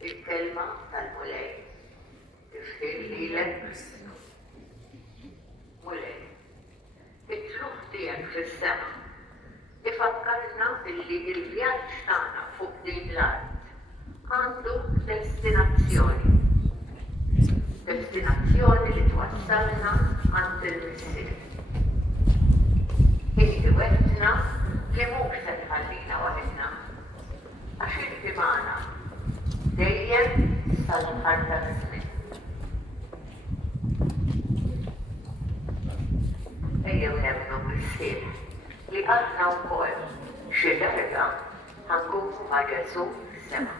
il-kelma tal-mulej. Tifħir lilek mulej. It-tluq tiegħek fis-sema ifakkarna billi il-vjaġġ tagħna fuq din l-art għandu destinazzjoni. Destinazzjoni li twassalna għand il-missier. Inti wettna kemm hu se tħallina waħedna. Għax inti magħna dejjem sal-aħħar tal-żmien. Ejjew nemmnu missier li għadna wkoll xi darba ħankunu ma' Ġesu fis-sema.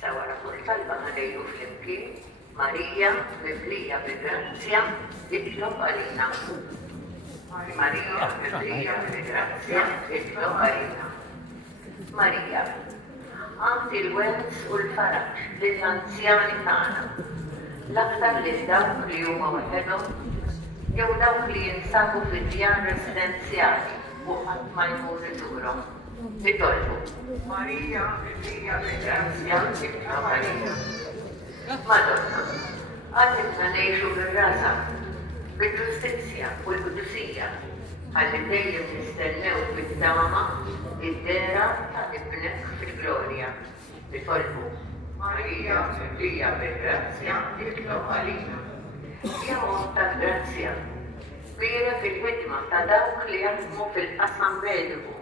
Sawara kull talba ħadejlu flimkien Marija mimlija bil-grazzja titlob għalina. Marija mimlija bil-grazzja titlob għalina. Marija, għandi l-wens u l-faraġġ lill-anzjani tagħna. L-aktar li dawk li huma waħedhom jew dawk li jinsabu fid-djar residenzjali u ħadd ma jmur iżurhom. Nitolbu. Marija mimlija bil-grazzja titlob għalina. Madonna, għadibna neħxu bil-rasa, bil-ġustizzja u l-qudusija, għalli dejjem nistennew bid-dama id-dera ta' ibnek fil-glorja. Nitolbu. Marija mimlija bil-grazzja titlob għalina. Jamon tal-grazzja, kbira fil-ħidma ta' dawk li jaħdmu fil-qasam mediku.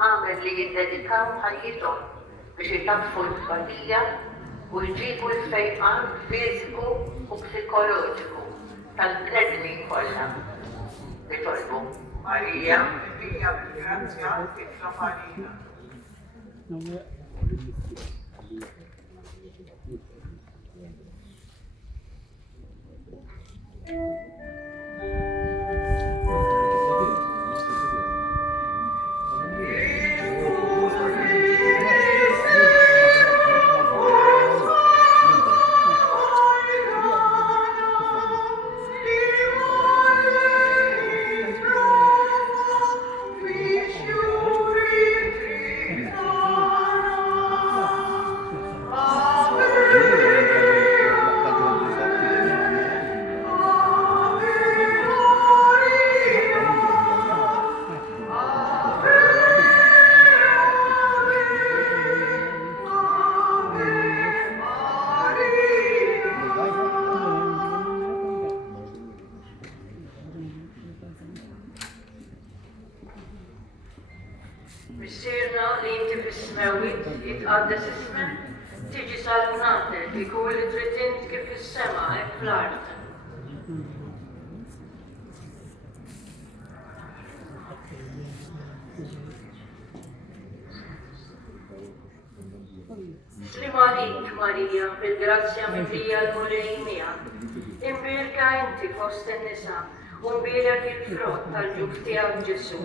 Għamel li jiddedikaw ħajjithom biex jitaffu l-tbatija u jġibu l-fejqan fiziku u psikoloġiku tal-bnedmin kollha. Nitolbu. Marija mimlija bil-grazzja titlob għalina. Missierna li inti fis-smewit jitqaddes ismek, tiġi sal-natek ikun li trid int kif fis-sema hekk fl-art. Slim għalik, Marija, bil-grazzja mimlija l-mulejn miegħek. Imbirka inti fost in-nisa u mbierak il-frott tal-ġuf tiegħek Ġesu.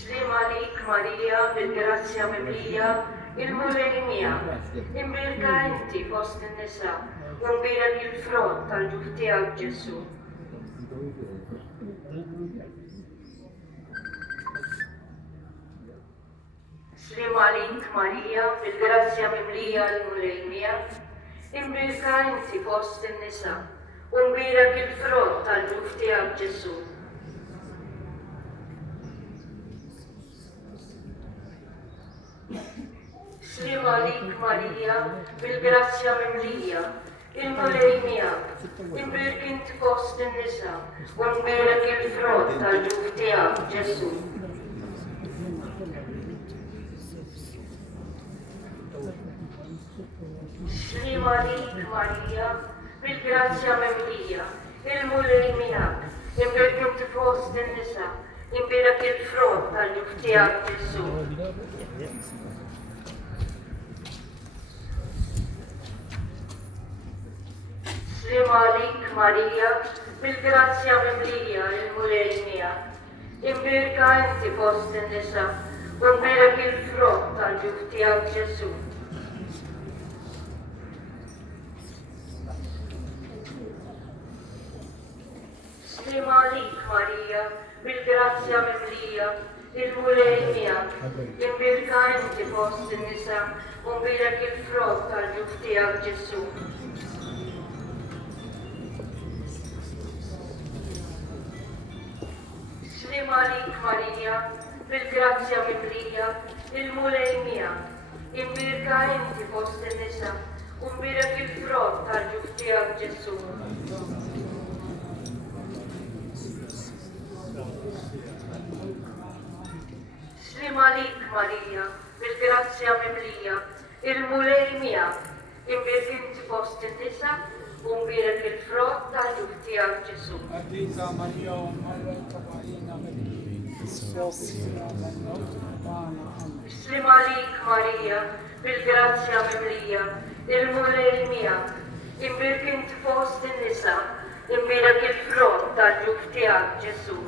Slim għalik, Marija, bil-grazzja mimlija il-mulejn miegħek. Imbirka inti fost in-nisa u mbierak il-frott tal-ġuf tiegħek Ġesu. Slim għalik, Marija, bil-grazzja mimlija l-mulejn miegħek. Imbirka inti fost in-nisa u mbierak il-frott tal-ġuf tiegħek Ġesu. Slim għalik, Marija, bil-grazzja mimlija il-mulejn miegħek. Imbirka inti fost in-nisa u mbierak il-frott tal-ġuf tiegħek Ġesu. Slim għalik, Marija, bil-grazzja mimlija il-mulejn miegħek. Imbirka inti fost in-nisa u mbierak il-frott tal-ġuf tiegħek Ġesu. Slim għalik, Marija, bil-grazzja mimlija il-mulejn miegħek. Imbirka inti fost in-nisa u mbierak il-frott tal-ġuf tiegħek Ġesu. Maria, بالgrazia mimlija, il-mulej miegħek, imbirka inti fost in-nisa, u mbielek il-frott tal-ġuf tiegħek Ġesu. Xlim għalik Marija, bil-grazzja mimlija, il-mulej miegħek, imbirka inti fost in-nisa, u mbielek il-frott tal-ġuf tiegħek Ġesu. Xlim għalik Marija, bil-grazzja mimlija, il-mulej miegħek, imbirk inti fost in-nisa, u mbielek il-frott tal-ġuf tiegħek Ġesu. Għaddiza Marija, Marretta Marina, Xlim għalik Marija, bil-grazzja mimlija, il-mulej miegħek, imbirk inti fost in-nisa, imbirek il-frott tal-ġuf tiegħek Ġesu.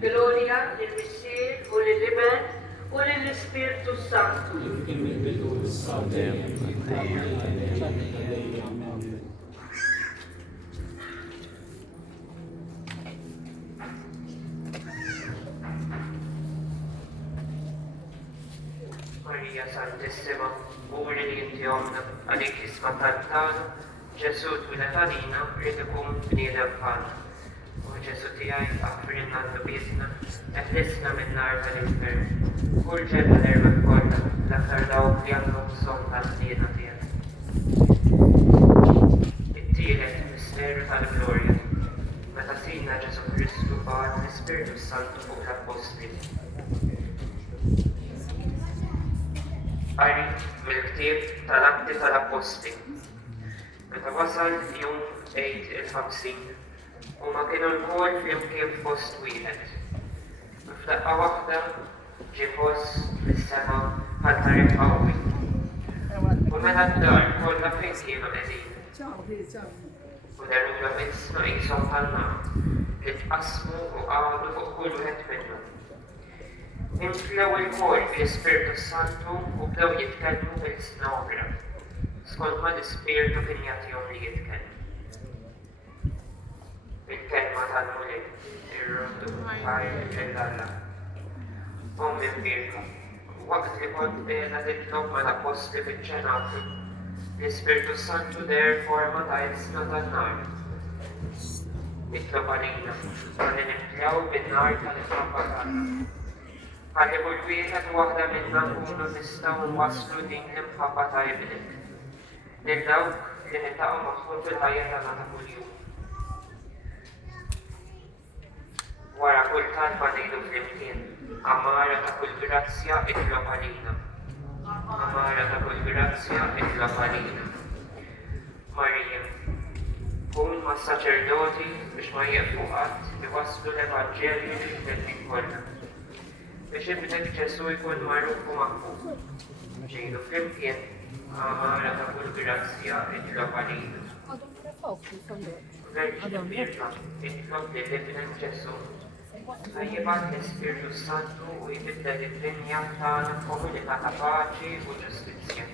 Gloria lill-Missier u lill-Iben u lill-Ispiritu Santu. Marija Santissima, uri li inti omna, għalik isma tal-tana, Ġesu twilet għalina, rrid ikun bniedem bħalna. U Ġesu tiegħi aħfrinna l-biesna, eħlisna minn-nar tal-infern. Kull ġebla l-erba kollha, l-aktar dawk li għandhom bżonn tal-bniedna tiegħek. It-tielet misteru tal-glorja, meta sina Ġesu Kristu bgħat l-Ispiritu Santu fuq l-Apostli. Qari mill-ktieb tal-Atti tal-Apostli. Meta wasal jum 8 u ma kienu l-kol flimkien f'post wieħed. F'daqqa waħda ġie post fis-sema bħal tarif qawwi. U meta d-dar kollha fejn kienu qegħdin. U darula isma' qishom bħal nar li tqassmu u qalu fuq kull wieħed minnhom. Intlew il-kol fl-Ispiritu Santu u bdew jitkellmu bil-sna oħra, skont ma l-Ispiritu kien jagħtihom li jitkellmu. Il-kelma tal-mulek, ir-rotu ħajr il-Alla. Ommi mbirka, waqt li kont bena titlob ma l-apostli fil-ċenatu, l-Ispiritu Santu der forma ta' isna tan-nar. Nitlob għalina, għalli nimtlew bin-nar tal-imħabba tagħna. Għalli kull wieħed waħda minna nkunu nistgħu nwasslu din l-imħabba ta' Ibnek. Lil dawk li niltaqgħu magħhom fil-ħajja tagħna ta' kuljum. Wara kull talba ngħidu flimkien, Amara ta' kull grazzja itlob għalina. Amara ta' kull grazzja itlob għalina. Marija, kun ma' saċerdoti biex ma jieqfu qatt iwasslu l-Evanġelju lil-nies kollha. Biex Ibnek Ġesu jkun magħruf u maħbub. Ngħidu flimkien, Amara ta' kull grazzja itlob għalina. Verġi Birra, itlob lil-Ibnek Ġesu. Ħajjibat l-Ispiritu Santu u jbiddel id-dinja tagħna f'komunità ta' paċi u ġustizzja.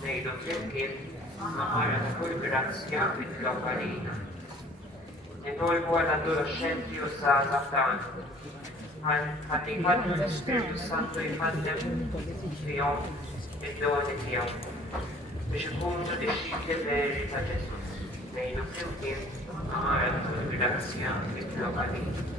Ngħidu flimkien, Amara ta' kull grazzja itlob għalina. Nitolbu għall-adolescenti u żgħażagħ tagħna. Ħalli jħallu l-Ispiritu Santu jħallem fihom id-doni tiegħu biex ikunu disċipli veri ta' Ġesu. Ngħidu flimkien, Amara ta' kull grazzja itlob għalina.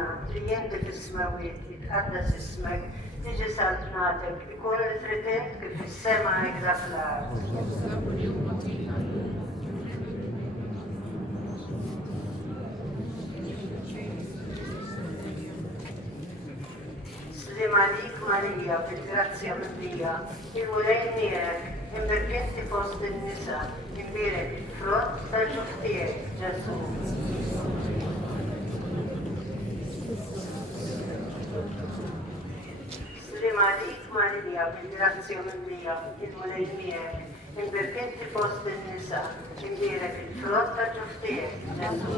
Abuna, li jinti fis-smawiet, jitqaddas ismek, tiġi saltnatek, ikun il-tritent kif fis-sema hekk fl-art. Slim għalik Marija, bil-grazzja mimlija, il-mulejn nierek, imberkenti fost in-nisa, imbirek il-frott tal-ġuftijek, Ġesu. Slim għalik Marija, bil-grazzja mimlija, il-mulejn nierek, imberkenti fost in-nisa, imbirek il-frott tal-ġuftijek, Ġesu.